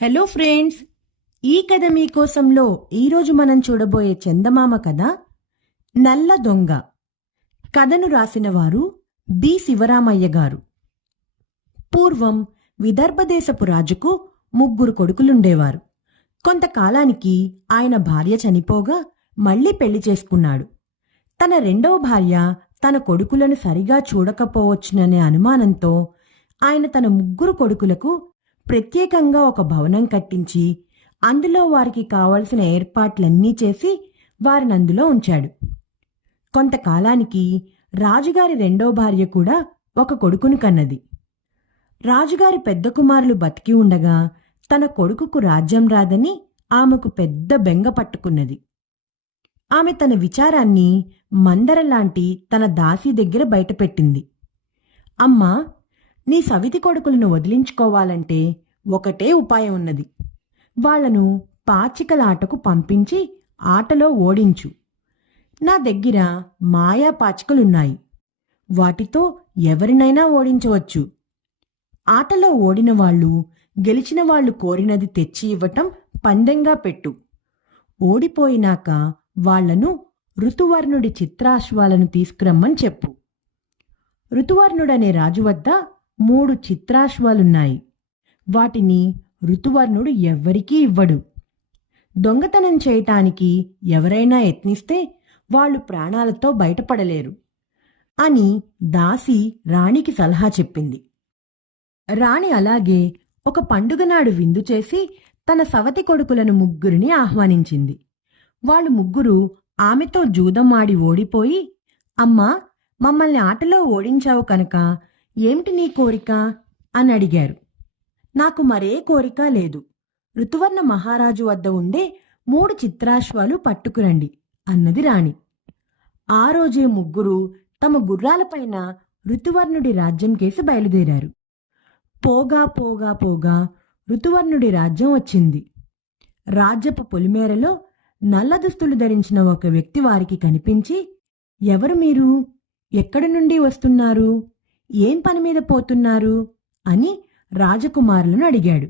Hello friends, ఈ కథ మీకోసంలో ఈరోజు మనం చూడబోయే చందమామ కథ నల్ల దొంగ. కథను రాసిన వారు బి శివరామయ్య గారు. పూర్వం విదర్భదేశపు రాజుకు 3 కొడుకులుండేవారు. కొంతకాలానికి ఆయన భార్య చనిపోగా మళ్లీ పెళ్లి చేసుకున్నాడు. తన రెండవ భార్య తన కొడుకులను సరిగా చూడకపోవచ్చుననే అనుమానంతో ఆయన తన 3 కొడుకులకు ప్రత్యేకంగా ఒక భవనం కట్టించి అందులో వారికి కావలసిన ఏర్పాట్లన్నీ చేసి వారిని అందులో ఉంచాడు. కొంతకాలానికి రాజుగారి రెండో భార్య కూడా ఒక కొడుకును కన్నది. రాజుగారి పెద్ద కుమారులు బతికి ఉండగా తన కొడుకుకు రాజ్యం రాదని ఆమెకు పెద్ద బెంగ పట్టుకున్నది. ఆమె తన విచారాన్ని మందరలాంటి తన దాసి దగ్గర బయటపెట్టింది. అమ్మా, నీ సవితి కొడుకులను వదిలించుకోవాలంటే ఒకటే ఉపాయం ఉన్నది. వాళ్లను పాచికలాటకు పంపించి ఆటలో ఓడించు. నా దగ్గర మాయా పాచికలున్నాయి. వాటితో ఎవరినైనా ఓడించవచ్చు. ఆటలో ఓడిన వాళ్ళు గెలిచిన వాళ్ళు కోరినది తెచ్చి ఇవ్వటం పందెంగా పెట్టు. ఓడిపోయినాక వాళ్లను ఋతువర్ణుడి చిత్రాశ్వాలను తీసుకురమ్మని చెప్పు. ఋతువర్ణుడనే రాజు వద్ద 3 చిత్రాశ్వాలున్నాయి. వాటిని ఋతువర్ణుడు ఎవ్వరికీ ఇవ్వడు. దొంగతనం చేయటానికి ఎవరైనా యత్నిస్తే వాళ్ళు ప్రాణాలతో బయటపడలేరు అని దాసి రాణికి సలహా చెప్పింది. రాణి అలాగే ఒక పండుగ నాడు విందు చేసి తన సవతి కొడుకులను 3 ఆహ్వానించింది. వాళ్ళు 3 ఆమెతో జూదం ఆడి ఓడిపోయి, అమ్మా, మమ్మల్ని ఆటలో ఓడించావు కనుక ఏమిటి నీ కోరిక అని అడిగారు. నాకు మరే కోరిక లేదు. ఋతువర్ణ మహారాజు వద్ద ఉండే 3 చిత్రాశ్వాలు పట్టుకురండి అన్నది రాణి. ఆ రోజే 3 తమ గుర్రాలపైన ఋతువర్ణుడి రాజ్యం కేసి బయలుదేరారు. పోగా పోగా పోగా ఋతువర్ణుడి రాజ్యం వచ్చింది. రాజ్యపు పొలిమేరలో నల్ల దుస్తులు ధరించిన ఒక వ్యక్తి వారికి కనిపించి, ఎవరు మీరు? ఎక్కడి నుండి వస్తున్నారు? ఏం పని మీద పోతున్నారు అని రాజకుమారులను అడిగాడు.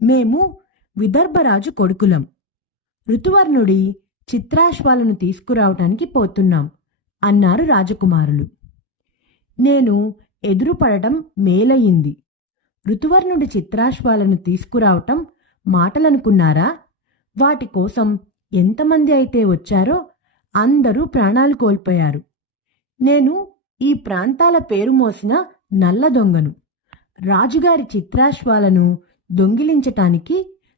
మేము విదర్భరాజు కొడుకులం. ఋతువర్ణుడి చిత్రాశ్వాలను తీసుకురావటానికి పోతున్నాం అన్నారు రాజకుమారులు. నేను ఎదురుపడటం మేలయింది. ఋతువర్ణుడి చిత్రాశ్వాలను తీసుకురావటం మాటలనుకున్నారా? వాటి కోసం ఎంతమంది అయితే వచ్చారో అందరూ ప్రాణాలు కోల్పోయారు. నేను ఈ ప్రాంతాల పేరు మోసిన నల్ల దొంగను. రాజుగారి చిత్రాశ్వాలను దొంగిలించటానికి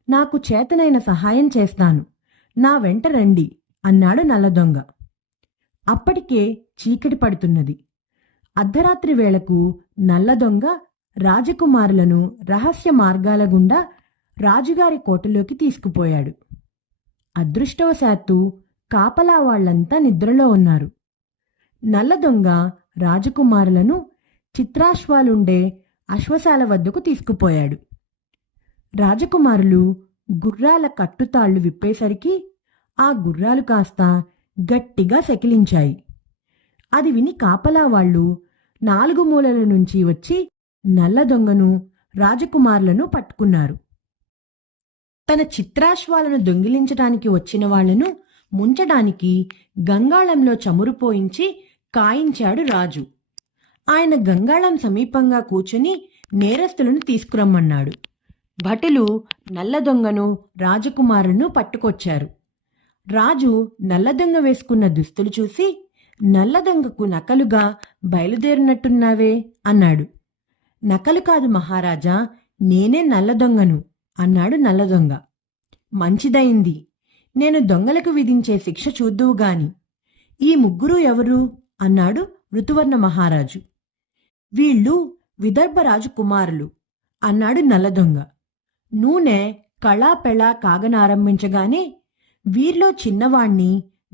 నాకు చేతనైన సహాయం చేస్తాను. నా వెంట రండి అన్నాడు నల్ల దొంగ. అప్పటికే చీకటి పడుతున్నది. అర్ధరాత్రి వేళకు నల్ల దొంగ రాజకుమారులను రహస్య మార్గాల గుండా రాజుగారి కోటలోకి తీసుకుపోయాడు. అదృష్టవశాత్తు కాపలా వాళ్లంతా నిద్రలో ఉన్నారు. నల్ల దొంగ రాజకుమారులను చిత్రాశ్వాలుండే అశ్వశాల వద్దకు తీసుకుపోయాడు. రాజకుమారులు గుర్రాల కట్టుతాళ్లు విప్పేసరికి ఆ గుర్రాలు కాస్త గట్టిగా సెకిలించాయి. అది విని కాపలా వాళ్ళు 4 మూలల నుంచి వచ్చి నల్ల దొంగను రాజకుమారులను పట్టుకున్నారు. తన చిత్రాశ్వాలను దొంగిలించటానికి వచ్చిన వాళ్లను ముంచడానికి గంగాళంలో చమురు పోయించి కాయించాడు రాజు. ఆయన గంగాళం సమీపంగా కూర్చుని నేరస్తులను తీసుకురమ్మన్నాడు. భటులు నల్ల దొంగను రాజకుమారులను పట్టుకొచ్చారు. రాజు నల్ల దొంగ వేసుకున్న దుస్తులు చూసి, నల్ల దొంగకు నకలుగా బయలుదేరినట్టున్నావే అన్నాడు. నకలు కాదు మహారాజా, నేనే నల్ల దొంగను అన్నాడు నల్ల దొంగ. మంచిదైంది. నేను దొంగలకు విధించే శిక్ష చూద్దువుగాని. ఈ 3 ఎవరు అన్నాడు ఋతువర్ణ మహారాజు. వీళ్ళు విదర్భరాజు కుమారులు అన్నాడు నల్ల దొంగ. నూనె కళాపెళా కాగనారంభించగానే వీరిలో చిన్నవాణ్ణి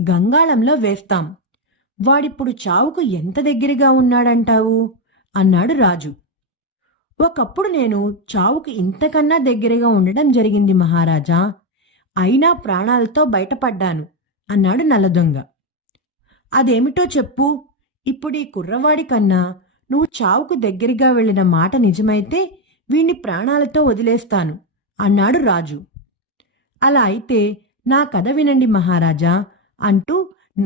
గంగాళంలో వేస్తాం. వాడిప్పుడు చావుకు ఎంత దగ్గరగా ఉన్నాడంటావు అన్నాడు రాజు. ఒకప్పుడు నేను చావుకు ఇంతకన్నా దగ్గరగా ఉండడం జరిగింది మహారాజా. అయినా ప్రాణాలతో బయటపడ్డాను అన్నాడు నల్లదొంగ. అదేమిటో చెప్పు. ఇప్పుడీ కుర్రవాడి కన్నా నువ్వు చావుకు దగ్గరగా వెళ్ళిన మాట నిజమైతే వీణ్ణి ప్రాణాలతో వదిలేస్తాను అన్నాడు రాజు. అలా అయితే నా కథ వినండి మహారాజా అంటూ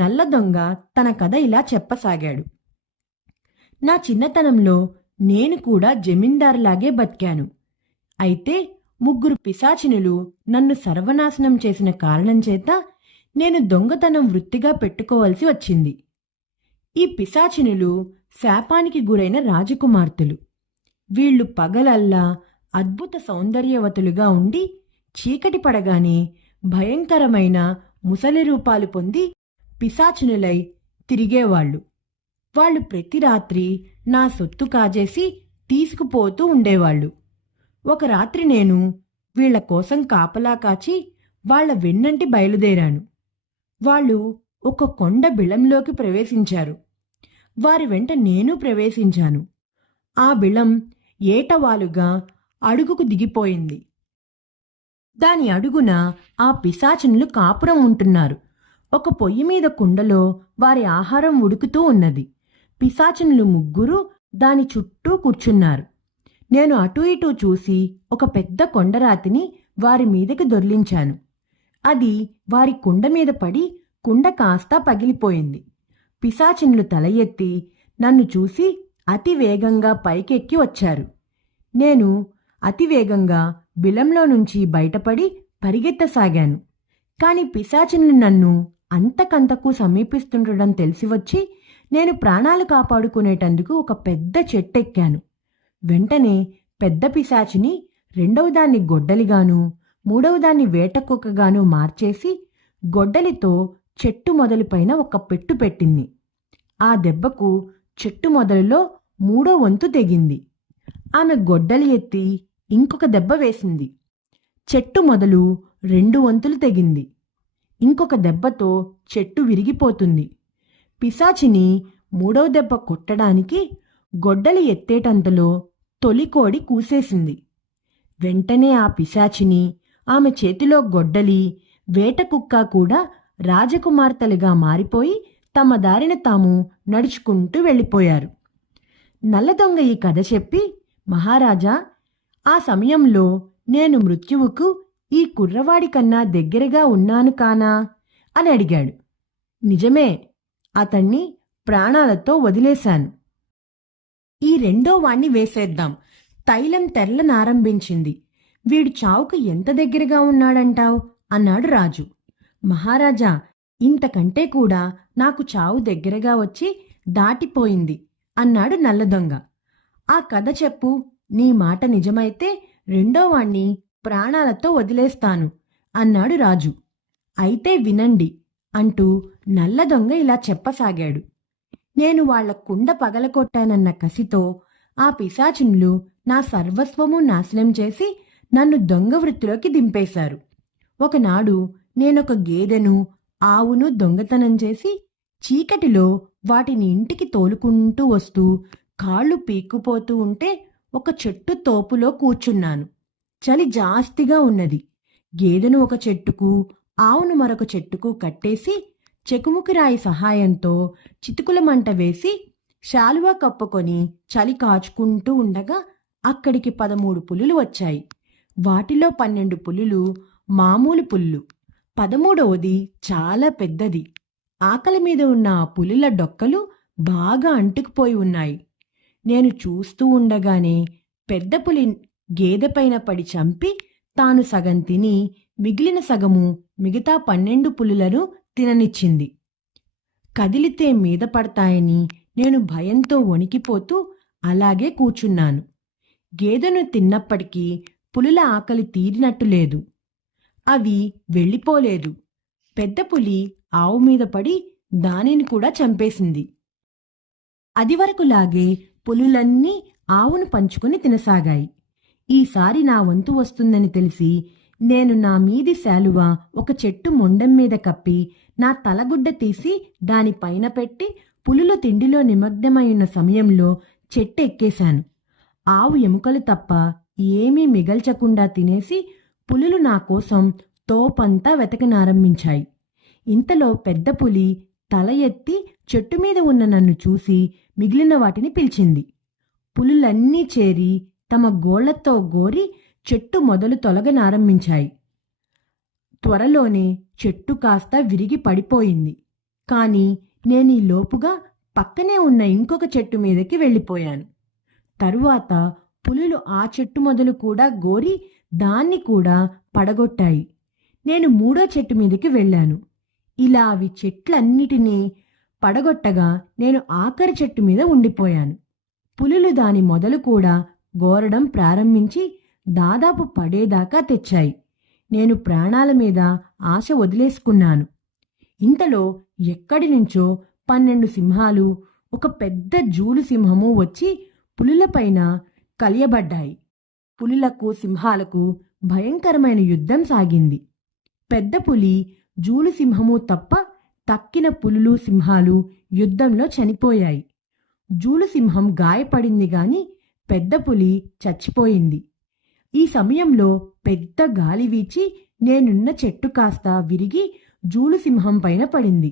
నల్ల దొంగ తన కథ ఇలా చెప్పసాగాడు. నా చిన్నతనంలో నేను కూడా జమీందారులాగే బతికాను. అయితే ముగ్గురు పిశాచినులు నన్ను సర్వనాశనం చేసిన కారణం చేత నేను దొంగతనం వృత్తిగా పెట్టుకోవలసి వచ్చింది. ఈ పిశాచినులు శాపానికి గురైన రాజకుమార్తెలు. వీళ్ళు పగలల్లా అద్భుత సౌందర్యవతులుగా ఉండి చీకటి పడగానే భయంకరమైన ముసలి రూపాలు పొంది పిశాచినులై తిరిగేవాళ్ళు. వాళ్ళు ప్రతి రాత్రి నా సొత్తు కాజేసి తీసుకుపోతూ ఉండేవాళ్ళు. ఒక రాత్రి నేను వీళ్ల కోసం కాపలా కాచి వాళ్ల వెన్నంటి బయలుదేరాను. వాళ్ళు ఒక కొండ బిళంలోకి ప్రవేశించారు. వారి వెంట నేను ప్రవేశించాను. ఆ బిళం ఏటవాలుగా అడుగుకు దిగిపోయింది. దాని అడుగున ఆ పిశాచినులు కాపురం ఉంటున్నారు. ఒక పొయ్యి మీద కుండలో వారి ఆహారం ఉడుకుతూ ఉన్నది. పిశాచినులు ముగ్గురు దాని చుట్టూ కూర్చున్నారు. నేను అటూ ఇటూ చూసి ఒక పెద్ద కొండరాతిని వారి మీదకి దొర్లించాను. అది వారి కుండ మీద పడి కుండ కాస్తా పగిలిపోయింది. పిశాచినులు తల ఎత్తి నన్ను చూసి అతి వేగంగా పైకెక్కి వచ్చారు. నేను అతి వేగంగా బిలంలో నుంచి బయటపడి పరిగెత్తసాగాను. కాని పిశాచినులు నన్ను అంతకంతకు సమీపిస్తుండడం తెలిసి వచ్చి నేను ప్రాణాలు కాపాడుకునేటందుకు ఒక పెద్ద చెట్టెక్కాను. వెంటనే పెద్ద పిశాచిని రెండవదాన్ని గొడ్డలిగాను మూడవదాన్ని వేటకుక్కగాను మార్చేసి గొడ్డలితో చెట్టు మొదలుపైన ఒక పెట్టు పెట్టింది. ఆ దెబ్బకు చెట్టు మొదలులో 3వ వంతు తెగింది. ఆమె గొడ్డలి ఎత్తి ఇంకొక దెబ్బ వేసింది. చెట్టు మొదలు 2 వంతులు తెగింది. ఇంకొక దెబ్బతో చెట్టు విరిగిపోతుంది. పిశాచిని 3వ దెబ్బ కొట్టడానికి గొడ్డలి ఎత్తేటంతలో తొలికోడి కూసేసింది. వెంటనే ఆ పిశాచిని, ఆమె చేతిలో గొడ్డలి, వేటకుక్క కూడా రాజకుమార్తెలుగా మారిపోయి తమ దారిన తాము నడుచుకుంటూ వెళ్ళిపోయారు. నల్లదొంగ ఈ కథ చెప్పి, మహారాజా, ఆ సమయంలో నేను మృత్యువుకు ఈ కుర్రవాడి కన్నా దగ్గరగా ఉన్నాను కానా అని అడిగాడు. నిజమే, అతన్ని ప్రాణాలతో వదిలేశాను. ఈ రెండో వాణ్ణి వేసేద్దాం. తైలం తెరలనారంభించింది. వీడు చావుకు ఎంత దగ్గరగా ఉన్నాడంటావు అన్నాడు రాజు. మహారాజా, ఇంతకంటే కూడా నాకు చావు దగ్గరగా వచ్చి దాటిపోయింది అన్నాడు నల్లదొంగ. ఆ కథ చెప్పు. నీ మాట నిజమైతే రెండో వాణ్ణి ప్రాణాలతో వదిలేస్తాను అన్నాడు రాజు. అయితే వినండి అంటూ నల్లదొంగ ఇలా చెప్పసాగాడు. నేను వాళ్ల కుండ పగలకొట్టానన్న కసితో ఆ పిశాచినులు నా సర్వస్వము నాశనం చేసి నన్ను దొంగ వృత్తిలోకి దింపేశారు. ఒకనాడు నేనొక గేదెను ఆవును దొంగతనం చేసి చీకటిలో వాటిని ఇంటికి తోలుకుంటూ వస్తూ కాళ్ళు పీక్కుపోతూ ఉంటే ఒక చెట్టు తోపులో కూర్చున్నాను. చలి జాస్తిగా ఉన్నది. గేదెను ఒక చెట్టుకు ఆవును మరొక చెట్టుకు కట్టేసి చెకుముకిరాయి సహాయంతో చితుకుల మంట వేసి శాలువా కప్పుకొని చలి కాచుకుంటూ ఉండగా అక్కడికి 13 పులులు వచ్చాయి. వాటిలో 12 పులులు మామూలు పుల్లు, 13వది చాలా పెద్దది. ఆకలి మీద ఉన్న ఆ పులుల డొక్కలు బాగా అంటుకుపోయి ఉన్నాయి. నేను చూస్తూ ఉండగానే పెద్ద పులి గేదెపైన పడి చంపి తాను సగం తిని మిగిలిన సగము మిగతా 12 పులులను తిననిచ్చింది. కదిలితే మీద పడతాయని నేను భయంతో వణికిపోతూ అలాగే కూర్చున్నాను. గేదెను తిన్నప్పటికీ పులుల ఆకలి తీరినట్టు లేదు. అవి వెళ్ళిపోలేదు. పెద్ద పులి ఆవు మీద పడి దానిని కూడా చంపేసింది. అదివరకులాగే పులులన్నీ ఆవును పంచుకుని తినసాగాయి. ఈసారి నా వంతు వస్తుందని తెలిసి నేను నా మీది శాలువ ఒక చెట్టు మొండెం మీద కప్పి నా తలగుడ్డ తీసి దానిపైన పెట్టి పులుల తిండిలో నిమగ్నమైన సమయంలో చెట్టు ఎక్కేశాను. ఆవు ఎముకలు తప్ప ఏమీ మిగల్చకుండా తినేసి పులులు నా కోసం తోపంతా వెతకనారంభించాయి. ఇంతలో పెద్ద పులి తల ఎత్తి చెట్టు మీద ఉన్న నన్ను చూసి మిగిలిన వాటిని పిలిచింది. పులులన్నీ చేరి తమ గోళ్లతో గోరి చెట్టు మొదలు తొలగనారంభించాయి. త్వరలోనే చెట్టు కాస్త విరిగి పడిపోయింది. కాని నేనీ లోపుగా పక్కనే ఉన్న ఇంకొక చెట్టు మీదకి వెళ్ళిపోయాను. తరువాత పులులు ఆ చెట్టు మొదలు కూడా గోరి దాన్ని కూడా పడగొట్టాయి. నేను మూడో చెట్టు మీదకి వెళ్ళాను. ఇలా అవి చెట్లన్నిటినీ పడగొట్టగా నేను ఆఖరి చెట్టు మీద ఉండిపోయాను. పులులు దాని మొదలు కూడా గోరడం ప్రారంభించి దాదాపు పడేదాకా తెచ్చాయి. నేను ప్రాణాల మీద ఆశ వదిలేసుకున్నాను. ఇంతలో ఎక్కడి నుంచో 12 సింహాలు, ఒక పెద్ద జూలు సింహము వచ్చి పులులపైన కలియబడ్డాయి. పులులకు సింహాలకు భయంకరమైన యుద్ధం సాగింది. పెద్ద పులి, జూలు సింహము తప్ప తక్కిన పులులు, సింహాలు యుద్ధంలో చనిపోయాయి. జూలు సింహం గాయపడింది గాని పెద్ద పులి చచ్చిపోయింది. ఈ సమయంలో పెద్ద గాలి వీచి నేనున్న చెట్టు కాస్త విరిగి జూలు సింహం పైన పడింది.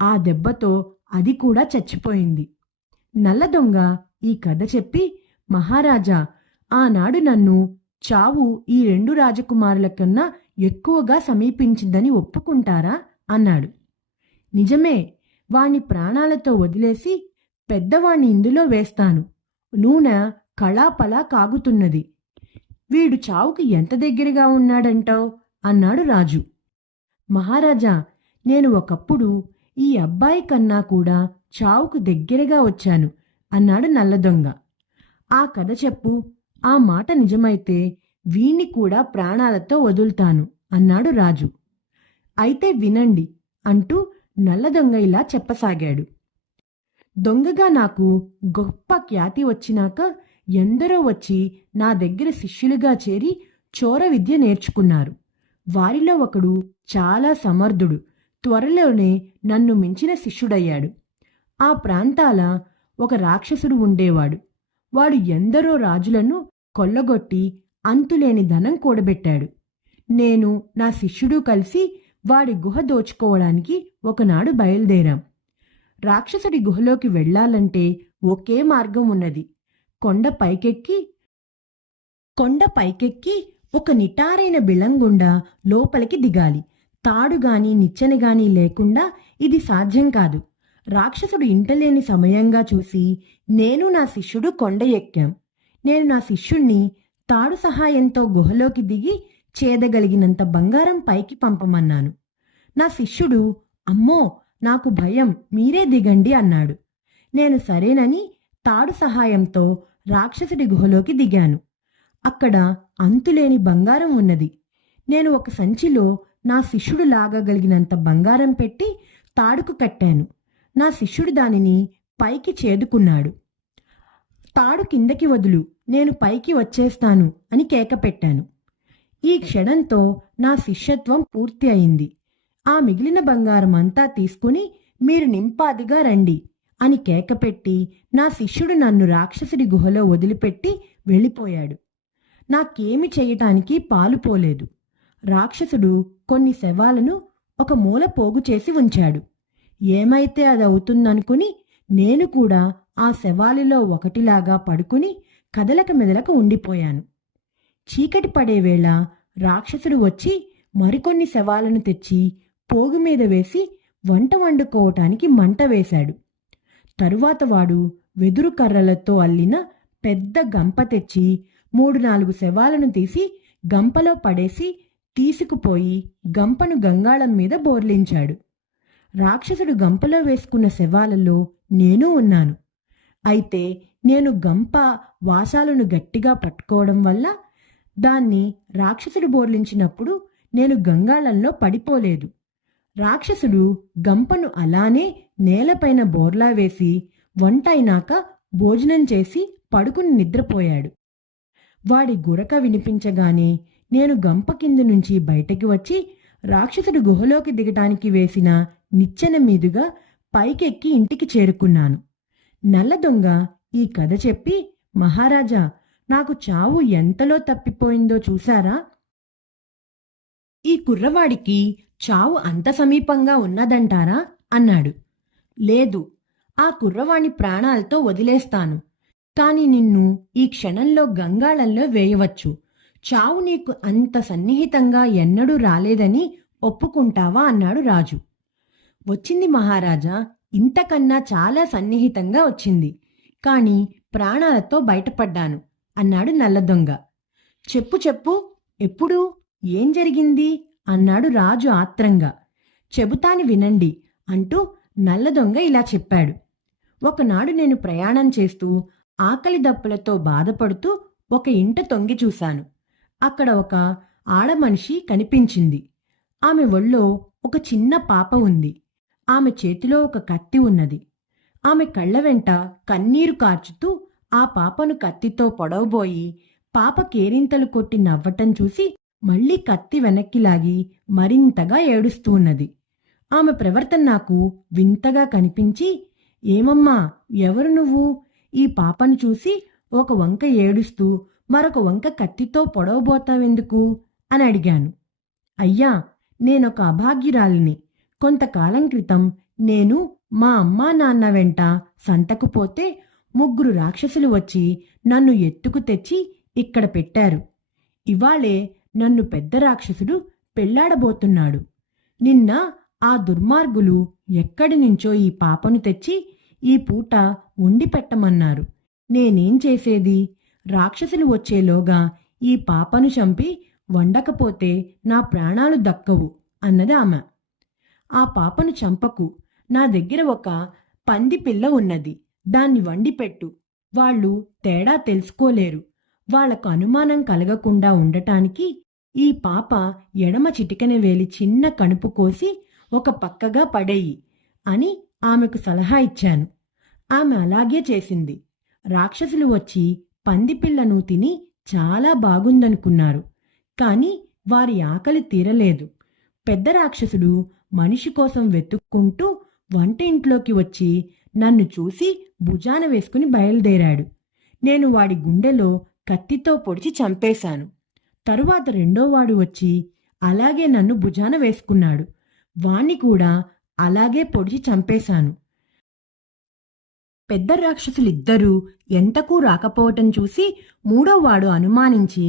ఆ దెబ్బతో అది కూడా చచ్చిపోయింది. నల్ల దొంగ ఈ కథ చెప్పి, మహారాజా, ఆనాడు నన్ను చావు ఈ 2 రాజకుమారుల కన్నా ఎక్కువగా సమీపించిందని ఒప్పుకుంటారా అన్నాడు. నిజమే, వాణ్ణి ప్రాణాలతో వదిలేసి పెద్దవాణ్ణి ఇందులో వేస్తాను. నూనె కళాపలా కాగుతున్నది. వీడు చావుకి ఎంత దగ్గరగా ఉన్నాడంటావు అన్నాడు రాజు. మహారాజా, నేను ఒకప్పుడు ఈ అబ్బాయి కన్నా కూడా చావుకు దగ్గరగా వచ్చాను అన్నాడు నల్లదొంగ. ఆ కథ చెప్పు. ఆ మాట నిజమైతే వీణ్ణి కూడా ప్రాణాలతో వదులుతాను అన్నాడు రాజు. అయితే వినండి అంటూ నల్లదొంగ ఇలా చెప్పసాగాడు. దొంగగా నాకు గొప్ప ఖ్యాతి వచ్చినాక ఎందరో వచ్చి నా దగ్గర శిష్యులుగా చేరి చోర విద్య నేర్చుకున్నారు. వారిలో ఒకడు చాలా సమర్థుడు. త్వరలోనే నన్ను మించిన శిష్యుడయ్యాడు. ఆ ప్రాంతాల ఒక రాక్షసుడు ఉండేవాడు. వాడు ఎందరో రాజులను కొల్లగొట్టి అంతులేని ధనం కూడబెట్టాడు. నేను నా శిష్యుడు కలిసి వాడి గుహ దోచుకోవడానికి ఒకనాడు బయలుదేరాం. రాక్షసుడి గుహలోకి వెళ్లాలంటే ఒకే మార్గం ఉన్నది. కొండ పైకెక్కి ఒక నిటారైన బిలంగుండా లోపలికి దిగాలి. తాడుగాని నిచ్చెనగాని లేకుండా ఇది సాధ్యం కాదు. రాక్షసుడు ఇంటలేని సమయంగా చూసి నేను నా శిష్యుడు కొండ ఎక్కాం. నేను నా శిష్యుణ్ణి తాడు సహాయంతో గుహలోకి దిగి చేదగలిగినంత బంగారం పైకి పంపమన్నాను. నా శిష్యుడు, అమ్మో, నాకు భయం, మీరే దిగండి అన్నాడు. నేను సరేనని తాడు సహాయంతో రాక్షసుడి గుహలోకి దిగాను. అక్కడ అంతులేని బంగారం ఉన్నది. నేను ఒక సంచిలో నా శిష్యుడు లాగగలిగినంత బంగారం పెట్టి తాడుకు కట్టాను. నా శిష్యుడు దానిని పైకి చేదుకున్నాడు. తాడు కిందకి వదులు, నేను పైకి వచ్చేస్తాను అని కేక పెట్టాను. ఈ క్షణంతో నా శిష్యత్వం పూర్తి అయింది. ఆ మిగిలిన బంగారం అంతా తీసుకుని మీరు నింపాదిగా రండి అని కేకపెట్టి నా శిష్యుడు నన్ను రాక్షసుడి గుహలో వదిలిపెట్టి వెళ్ళిపోయాడు. నాకేమి చేయటానికి పాలుపోలేదు. రాక్షసుడు కొన్ని శవాలను ఒక మూల పోగు చేసి ఉంచాడు. ఏమైతే అది అవుతుందనుకుని నేను కూడా ఆ శవాలిలో ఒకటిలాగా పడుకుని కదలక మెదలక ఉండిపోయాను. చీకటి పడేవేళ రాక్షసుడు వచ్చి మరికొన్ని శవాలను తెచ్చి పోగు మీద వేసి వంట వండుకోవటానికి మంట వేశాడు. తరువాత వాడు వెదురు కర్రలతో అల్లిన పెద్ద గంప తెచ్చి 3-4 శవాలను తీసి గంపలో పడేసి తీసుకుపోయి గంపను గంగాళం మీద బోర్లించాడు. రాక్షసుడు గంపలో వేసుకున్న శవాలలో నేను ఉన్నాను. అయితే నేను గంప వాసాలను గట్టిగా పట్టుకోవడం వల్ల దాన్ని రాక్షసుడు బోర్లించినప్పుడు నేను గంగాళంలో పడిపోలేదు. రాక్షసుడు గంపను అలానే నేలపైన బోర్లా వేసి వంట అయినాక భోజనం చేసి పడుకుని నిద్రపోయాడు. వాడి గురక వినిపించగానే నేను గంప కింద నుంచి బయటకి వచ్చి రాక్షసుడు గుహలోకి దిగటానికి వేసిన నిచ్చెన మీదుగా పైకెక్కి ఇంటికి చేరుకున్నాను. నల్ల దొంగ ఈ కథ చెప్పి, మహారాజా, నాకు చావు ఎంతలో తప్పిపోయిందో చూశారా? ఈ కుర్రవాడికి చావు అంత సమీపంగా ఉన్నదంటారా అన్నాడు. లేదు, ఆ కుర్రవాణ్ణి ప్రాణాలతో వదిలేస్తాను. కాని నిన్ను ఈ క్షణంలో గంగాళంలో వేయవచ్చు. చావు నీకు అంత సన్నిహితంగా ఎన్నడూ రాలేదని ఒప్పుకుంటావా అన్నాడు రాజు. వచ్చింది మహారాజా, ఇంతకన్నా చాలా సన్నిహితంగా వచ్చింది. కాని ప్రాణాలతో బయటపడ్డాను అన్నాడు నల్లదొంగ. చెప్పు చెప్పు, ఎప్పుడు, ఏం జరిగింది అన్నాడు రాజు ఆత్రంగా. చెబుతాని వినండి అంటూ నల్లదొంగ ఇలా చెప్పాడు. ఒకనాడు నేను ప్రయాణం చేస్తూ ఆకలి దప్పులతో బాధపడుతూ ఒక ఇంట తొంగి చూశాను. అక్కడ ఒక ఆడమనిషి కనిపించింది. ఆమె ఒళ్ళో ఒక చిన్న పాప ఉంది. ఆమె చేతిలో ఒక కత్తి ఉన్నది. ఆమె కళ్ళ వెంట కన్నీరు కార్చుతూ ఆ పాపను కత్తితో పొడవబోయి పాప కేరింతలు కొట్టి నవ్వటం చూసి మళ్ళీ కత్తి వెనక్కి లాగి మరింతగా ఏడుస్తూ ఉన్నది. ఆమె ప్రవర్తన నాకు వింతగా కనిపించి, ఏమమ్మా, ఎవరు నువ్వు? ఈ పాపను చూసి ఒక వంక ఏడుస్తూ మరొక వంక కత్తితో పొడవబోతావెందుకు అని అడిగాను. అయ్యా, నేనొక అభాగ్యురాలిని. కొంతకాలం క్రితం నేను మా అమ్మా నాన్న వెంట సంతకు పోతే 3 రాక్షసులు వచ్చి నన్ను ఎత్తుకు తెచ్చి ఇక్కడ పెట్టారు. ఇవాళే నన్ను పెద్ద రాక్షసుడు పెళ్లాడబోతున్నాడు. నిన్న ఆ దుర్మార్గులు ఎక్కడి నుంచో ఈ పాపను తెచ్చి ఈ పూట వండి పెట్టమన్నారు. నేనేం చేసేది? రాక్షసులు వచ్చేలోగా ఈ పాపను చంపి వండకపోతే నా ప్రాణాలు దక్కవు అన్నది ఆమె. ఆ పాపను చంపకు. నా దగ్గర ఒక పంది పిల్ల ఉన్నది. దాన్ని వండిపెట్టు. వాళ్ళు తేడా తెలుసుకోలేరు. వాళ్లకు అనుమానం కలగకుండా ఉండటానికి ఈ పాప ఎడమ చిటికెన వేలి చిన్న కణుపు కోసి ఒక పక్కగా పడేయి అని ఆమెకు సలహా ఇచ్చాను. ఆమె అలాగే చేసింది. రాక్షసులు వచ్చి పందిపిల్లను తిని చాలా బాగుందనుకున్నారు. కాని వారి ఆకలి తీరలేదు. పెద్ద రాక్షసుడు మనిషి కోసం వెతుక్కుంటూ వంట ఇంట్లోకి వచ్చి నన్ను చూసి భుజాన వేసుకుని బయలుదేరాడు. నేను వాడి గుండెలో కత్తితో పొడిచి చంపేశాను. తరువాత రెండోవాడు వచ్చి అలాగే నన్ను భుజాన వేసుకున్నాడు. వాణ్ణి కూడా అలాగే పొడిచి చంపేశాను. పెద్ద రాక్షసులిద్దరూ ఎంతకూ రాకపోవటం చూసి మూడోవాడు అనుమానించి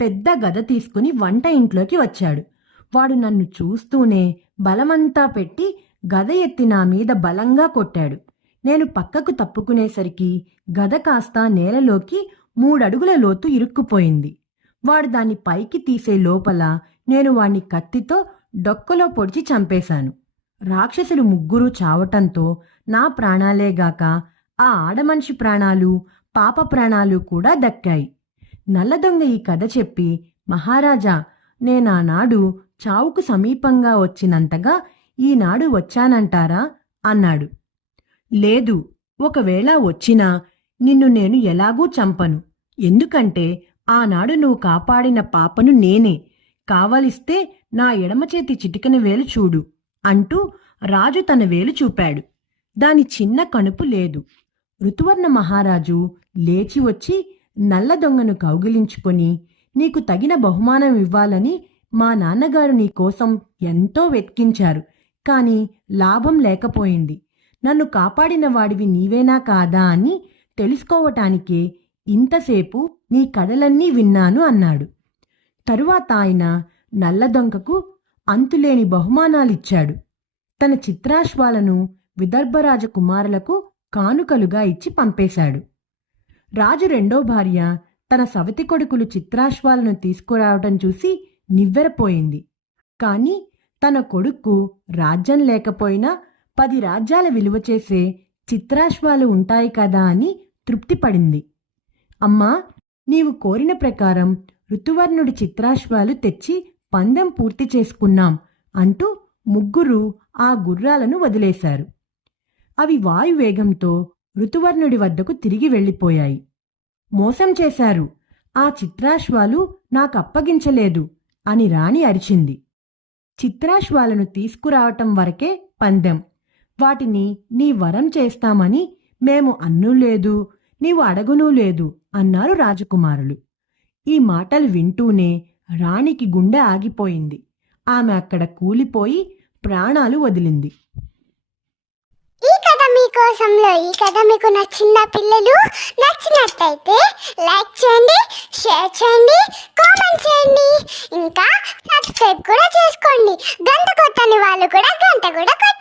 పెద్ద గద తీసుకుని వంట ఇంట్లోకి వచ్చాడు. వాడు నన్ను చూస్తూనే బలమంతా పెట్టి గద ఎత్తి నా మీద బలంగా కొట్టాడు. నేను పక్కకు తప్పుకునేసరికి గద కాస్త నేలలోకి 3 అడుగుల లోతు ఇరుక్కుపోయింది. వాడు దాన్ని పైకి తీసే లోపల నేను వాణ్ణి కత్తితో డొక్కలో పొడిచి చంపేశాను. రాక్షసులు 3 చావటంతో నా ప్రాణాలేగాక ఆ ఆడమనిషి ప్రాణాలు, పాప ప్రాణాలు కూడా దక్కాయి. నల్లదొంగ ఈ కథ చెప్పి, మహారాజా, నేనానాడు చావుకు సమీపంగా వచ్చినంతగా ఈనాడు వచ్చానంటారా అన్నాడు. లేదు, ఒకవేళ వచ్చినా నిన్ను నేను ఎలాగూ చంపను. ఎందుకంటే ఆనాడు నువ్వు కాపాడిన పాపను నేనే. కావలిస్తే నా ఎడమచేతి చిటికెన వేలు చూడు అంటూ రాజు తన వేలు చూపాడు. దాని చిన్న కణుపు లేదు. ఋతువర్ణ మహారాజు లేచి వచ్చి నల్లదొంగను కౌగిలించుకొని, నీకు తగిన బహుమానం ఇవ్వాలని మా నాన్నగారు నీకోసం ఎంతో వెతికించారు. కాని లాభం లేకపోయింది. నన్ను కాపాడిన వాడివి నీవేనా కాదా అని తెలుసుకోవటానికే ఇంతసేపు నీ కథలన్నీ విన్నాను అన్నాడు. తరువాత ఆయన నల్లదొంగకు అంతులేని బహుమానాలిచ్చాడు. తన చిత్రాశ్వాలను విదర్భరాజ కుమారులకు కానుకలుగా ఇచ్చి పంపేశాడు. రాజు రెండో భార్య తన సవతి కొడుకులు చిత్రాశ్వాలను తీసుకురావటం చూసి నివ్వెరపోయింది. కాని తన కొడుక్కు రాజ్యం లేకపోయినా 10 రాజ్యాల విలువ చేసే చిత్రాశ్వాలు ఉంటాయి కదా అని తృప్తిపడింది. అమ్మా, నీవు కోరిన ప్రకారం ఋతువర్ణుడి చిత్రాశ్వాలు తెచ్చి పందెం పూర్తి చేసుకున్నాం అంటూ 3 ఆ గుర్రాలను వదిలేశారు. అవి వాయువేగంతో ఋతువర్ణుడి వద్దకు తిరిగి వెళ్ళిపోయాయి. మోసం చేశారు, ఆ చిత్రాశ్వాలు నాకప్పగించలేదు అని రాణి అరిచింది. చిత్రాశ్వాలను తీసుకురావటం వరకే పందెం. వాటిని నీ వరం చేస్తామని మేము అన్నూలేదు, నీవు అడగునూ లేదు అన్నారు రాజకుమారులు. ఈ మాటలు వింటూనే రాణికి గుండె ఆగిపోయింది. ఆమె అక్కడ కూలిపోయి ప్రాణాలు వదిలింది. ఈ కథ మీకు కోసంలో ఈ కథ మీకు నచ్చిందా పిల్లలు? నచ్చినట్టయితే లైక్ చేయండి, షేర్ చేయండి, కామెంట్ చేయండి, ఇంకా సబ్స్క్రైబ్ కూడా చేసుకోండి. గంట కొట్టని వాళ్ళు కూడా గంట కూడా కొట్టండి.